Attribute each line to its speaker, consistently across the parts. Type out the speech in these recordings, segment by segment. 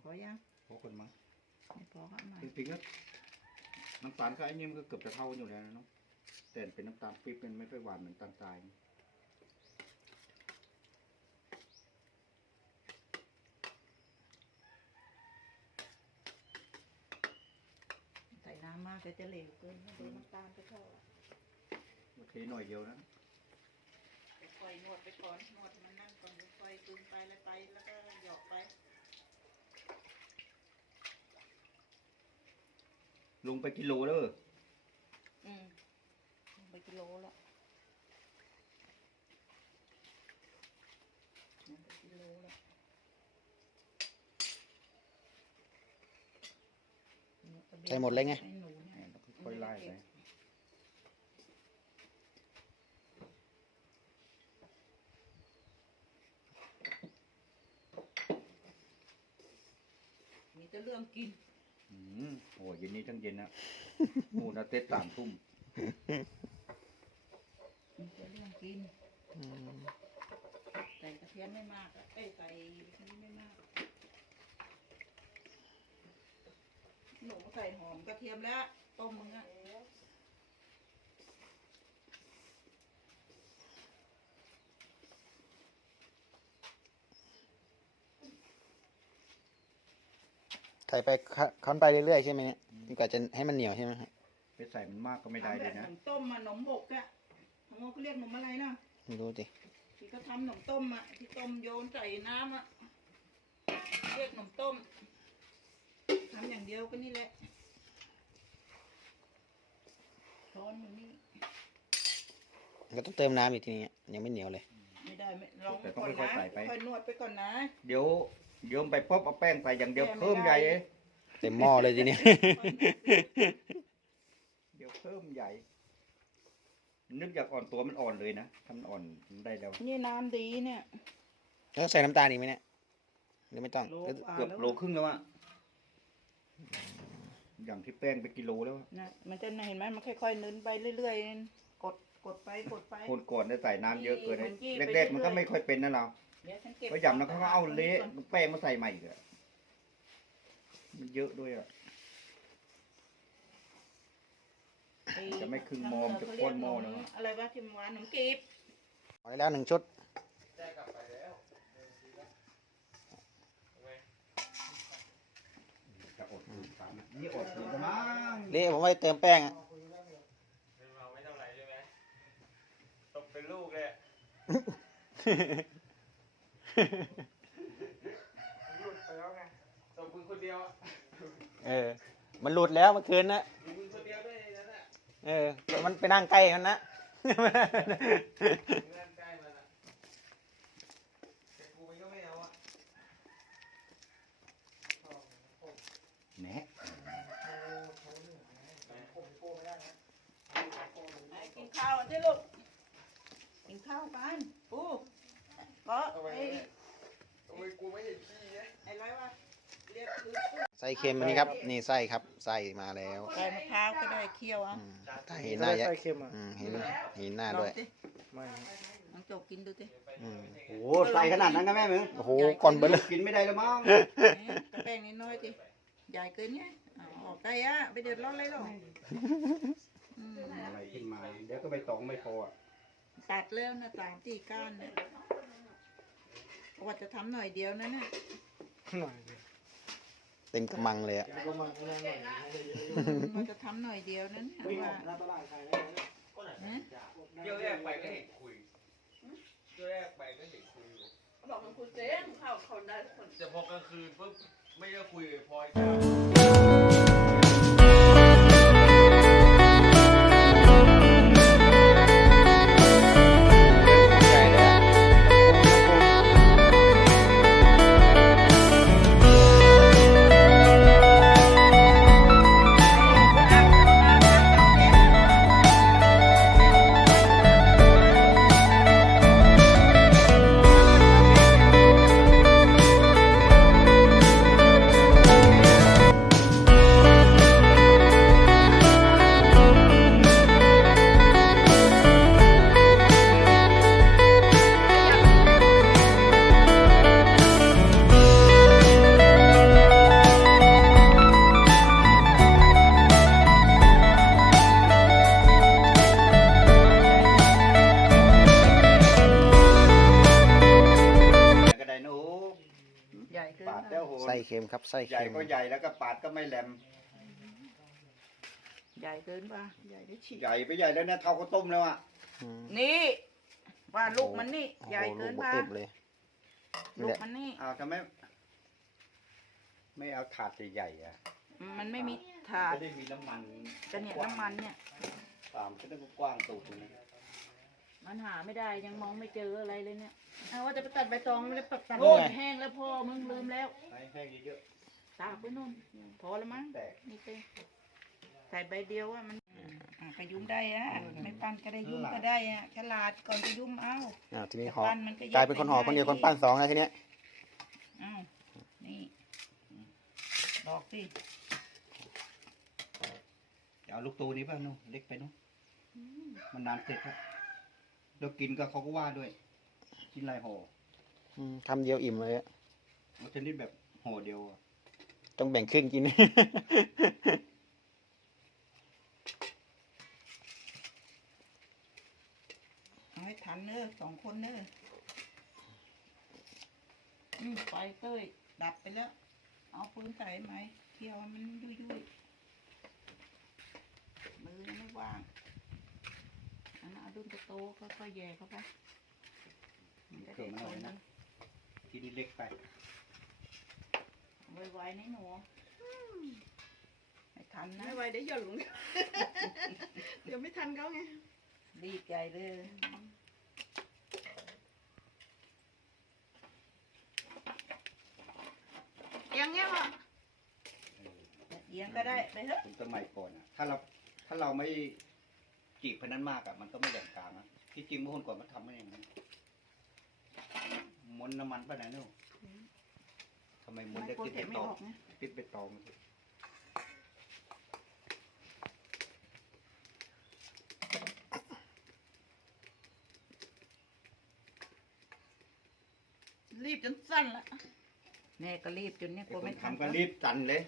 Speaker 1: อยัง
Speaker 2: พอคนมั้ง
Speaker 1: ไม่พอครับหน่อย
Speaker 2: จริงๆก็น้ำตาลกับไอ้นี่มันก็เกือบจะเท่าอยู่แล้วนะเนาะแต่เป็นน้ำตาลปี๊บมันไม่ค่อยหวานเหมือนตาลทราย
Speaker 1: ใส่น้ำมากจะเหลวเกินโดนน้ำตาลไปเท่า
Speaker 2: โอเคหน่อยเดียวนะ
Speaker 1: ค่อยนวดไปก่อนนวดมันนั่นก่อนค่อยคืนไปแล้วก็หยอกไป
Speaker 2: ลงไปกิโลแล้ว
Speaker 1: ลงไปกิโลแล้ว
Speaker 3: ใส่หมดเลยไง
Speaker 2: ค่อยไล่ไป
Speaker 1: มีแต่เรื่องกิน
Speaker 2: โอ้ยเย็นนี้ทั้งเย็นนะมูนาเต้3 ทุ่ม
Speaker 1: มีแต่เรื่องกินใส่กระเทียมไม่มากใส่แค่นี้ไม่มากหนูใส่หอมกระเทียมแล้วต้มมึงอะ
Speaker 3: ใส่ไปค้อนไปเรื่อยๆใช่ไหมเนี่ยก็จะให้มันเหนียวใช่ไหม
Speaker 2: ไปใส่มันมากก็ไม่ได้เลยนะ
Speaker 1: ขนมต้มขนมบกอะของเขาเรียกขนมอะไรนะ
Speaker 3: ไม่รู้สิ
Speaker 1: ที่เขาทำขนมต้มอะที่ต้มโยนใส่น้ำอะเรียกขนมต้มทำอย่างเดียวก็นี่แหละช้อนอยู่นี่
Speaker 3: ก็ต้องเติมน้ำอีกทีนี้ยังไม่เหนียวเลย
Speaker 1: ไม่ได้ลองก่อนนะค่อยนวดไปก่อนนะ
Speaker 2: เดี๋ยวไปป๊บเอาแป้งใส่อย่างเดียวเพิ่มใหญ่
Speaker 3: เต็มหม้อเลยทีนี้
Speaker 2: เดี๋ยวเพิ่มใหญ่นึกอยากอ่อนตัวมันอ่อนเลยนะทำอ่อนได้แล้ว
Speaker 1: นี่น้ำดีเนี่ย
Speaker 3: แล้วใส่น้ำตาลอีกไหมเนี่ยหรือไม่ต้อง
Speaker 2: เกือบโลครึ่งแล้วอะอย่างที่แป้งไปกิโลแล้ว
Speaker 1: นะมันจะเห็นไหมมันค่อยๆนึ้นไปเรื่อยๆกดไปคน
Speaker 2: ก่อนได้ใส่น้ำเยอะเกินแรกๆมันก็ไม่ค่อยเป็นนะเราเพราะอย่างนั้นเขาก็เอาเละแป้งมาใส่ใหม่อีกอะมันเยอะด้วยอะจะไม่ครึ่งมอมจะก้นมอนะ
Speaker 1: อะไรวะทิมหวานขนมกีบ
Speaker 3: เอาไปแล้ว1 ชุด
Speaker 2: นี่อดกินมั้ง
Speaker 3: เละผมไว้เติมแป้งอะ
Speaker 4: ไม่เท่าไหร่ใช่ไหมตกเป็นลูกเลยหลุดไปแล้วไงตกคุณคนเดียว
Speaker 3: มันหลุดแล้วเมื่อคืนนะ
Speaker 4: คุณคนเดียวด้วยนั่นแหละ
Speaker 3: มันไปนั่งใกล้กันนะ
Speaker 4: นั่งใกล้มันอ่ะแต่กูมันก็ไม่เอาอ่ะ
Speaker 2: แหน
Speaker 1: กินข้าวใช่ลูกกินข้าวกันปูก็
Speaker 4: กูไม่เห็นขี้ไง
Speaker 1: อะไรวะเรียกคือ
Speaker 3: ไส้เค็มอันนี้ครับนี่ไส้ครับไส้มาแล้ว
Speaker 1: ใส่มะพร้าวก็ได้เคี่ยวอ่ะ
Speaker 3: เห็นหน้าเห็นหน้าด้วย
Speaker 1: ไม่ลองจบกินดูสิ
Speaker 2: โอ้ใส่ขนาดนั้นกันแม่มึง
Speaker 3: โอ้โหก่อนเบล
Speaker 2: กินไม่ได้แล้วมั้ง
Speaker 1: กระแป้งนิดน้อยสิใหญ่เกินไงออกได้อะไปเดือดร้อนเลยหรอ
Speaker 2: อะไรขึ้นมาเดี๋ยวก็ไปตองไม่พอ
Speaker 1: ตัดแล้วนะ3-4 ก้านเนี่ยว่าจะทำหน่อยเดียวนะเนี่ย
Speaker 3: เต็มกำมังเลยอ่ะ
Speaker 1: ว่าจะทำหน่อยเดียวนั้นว่า
Speaker 4: เที่ยวแรกไปก็เห็นคุยเที่ยวแรกไปก็เห็นคุย
Speaker 1: บอกมันคุยเจ๊งเขาได้คน
Speaker 4: แต่พอกลางคืนปุ๊บไม่ได้คุยพอย
Speaker 1: หญ่เกิน
Speaker 2: ปาดแล้วโห
Speaker 3: ไส้เค็มครับไส้
Speaker 2: ใหญ่
Speaker 3: เค็ม
Speaker 2: ก็ใหญ่แล้วก็ปาดก็ไม่แหลม
Speaker 1: ใหญ่เกินป่ะใหญ่ได้ฉีก
Speaker 2: ใหญ่ไปใหญ่แล้วเนี่ยเท่าข้าวต้มแล้วอ่ะ
Speaker 3: อืม
Speaker 1: นี่ว่าลูกมันนี่
Speaker 3: โอ้โ
Speaker 1: ใหญ่เกิน
Speaker 3: ลู
Speaker 1: ป่ะ
Speaker 3: เต็มเลย
Speaker 1: ลูกมันนี่
Speaker 2: เอาทำไมไม่เอาถาดใหญ่ๆอ่ะ
Speaker 1: มันไม่มีถาด
Speaker 2: จะได้มีน้ำมัน
Speaker 1: จะเนี่ยน้ำมันเนี่ย
Speaker 2: ตามก็ต้องกว้างตูดตรงนี้
Speaker 1: มันหาไม่ได้ยังมองไม่เจออะไรเลยเนี่ยเอาว่าจะไปตัดใบตองไม่ได้ตัด
Speaker 3: โอ้ย
Speaker 1: แห้งแล้วพ่อมึงลืมแล้ว
Speaker 2: ให้แห้งเยอะ
Speaker 1: ตากไปนู่นพอแล้วมั้ง
Speaker 2: ๆแตก
Speaker 1: นี่ไปใส่ใบเดียวว่ามันก็ยุ่มได้อะไม่ปั้นก็ได้ยุ่มก็ได้อะฉลาดก่อนจะยุ่มเอา
Speaker 3: ทีนี้ห่อ
Speaker 1: ปั้นมันก็แ
Speaker 3: กลายเป็นคนห่อคนเดียวคนปั้นสองแล้วทีเนี้ย
Speaker 1: เอานี่ดอกสิ
Speaker 2: จะเอาลูกตูนี้ป่ะนู่นเล็กไปนู่นมันนานเสร็จครับแล้วกินก็เขาก็ว่าด้วยกินลายห่อ
Speaker 3: คำเดียวอิ่มเลยอะ
Speaker 2: มันชนิดแบบห่อเดียวอะ
Speaker 3: ต้องแบ่งครึ่งกิน
Speaker 1: เอาให้ทันเนอะ2 คนเนอะไฟเต้ยดับไปแล้ว เอาปืนใส่ไหมเที่ยวให้มันยุ่ยๆมือยังไม่ว่างอันนั้นเอาดุ้นโตๆค่อยๆแย่เข้าไปมันจะ
Speaker 2: เกิ
Speaker 1: ได้
Speaker 2: ดมัน
Speaker 1: ผ
Speaker 2: อะไร
Speaker 1: ล
Speaker 2: นะกินเล็กไป
Speaker 1: ไวๆในหนูให้ทันนะ
Speaker 5: ไม่ไหวเดี๋ยวหย่อนลง เดี๋ยวไม่ทันเขาไง
Speaker 1: รีบใหญ่เลยเอียงเงี้ยป่ะเอียงก็ได้ไปเถอะ
Speaker 2: คนสมัยก่อนอะถ้าเราไม่จีบพนันมากอะมันก็ไม่แหลมกลางนะที่จริงเมื่อคนก่อนมันทำไม่อย่างนั้นม้วนน้ำมันไปไหนนู่นทำไมม้วนได้
Speaker 1: โปร
Speaker 2: ติด
Speaker 1: เท
Speaker 2: ไป
Speaker 1: คไม่
Speaker 2: ตอ
Speaker 1: อง อกไง
Speaker 2: ติดไปตอง
Speaker 1: รีบจนสั้นละแม่ก็รีบจนเนี่ยก
Speaker 2: ไอ้
Speaker 1: ลัว
Speaker 2: ค
Speaker 1: ไม่
Speaker 2: น
Speaker 1: ทัน
Speaker 2: ทำก็รีบจันเลย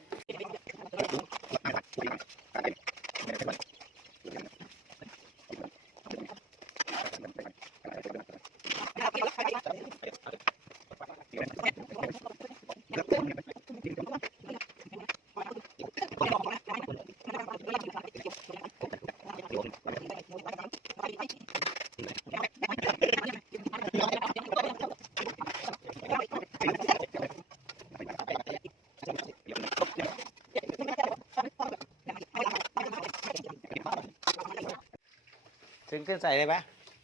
Speaker 3: ถึงขึ้นใส่เลยปะ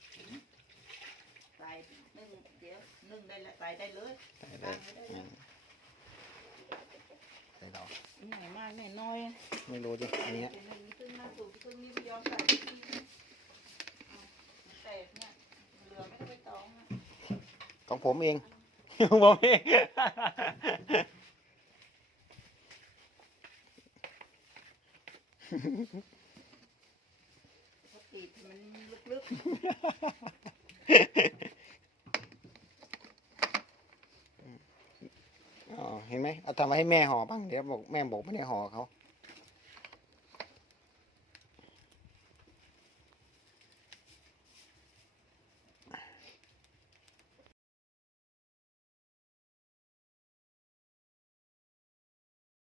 Speaker 1: ใส่นึ่งเดี๋ยวนึ่งได้ละใส่ได้เลย
Speaker 3: ใส่เลยใส่ดอก
Speaker 1: ไหนมากไหนน้อย
Speaker 3: ไม่รู้ดิอันเนี้ย
Speaker 1: เป็นหนึ่งซึ่งหน้าสูงซึ่งนี่ไม่ยอมใส่แต่เนี่ยเหลือไม่ได้ไปตองอะ
Speaker 3: ของผมเอง ของผมเอง
Speaker 1: เขาตีบมันลึก
Speaker 3: อ๋อเห็นไหมเอาทำมาให้แม่ห่อบ้างเดี๋ยวบอกแม่บอกไม่ได้ห่อเขา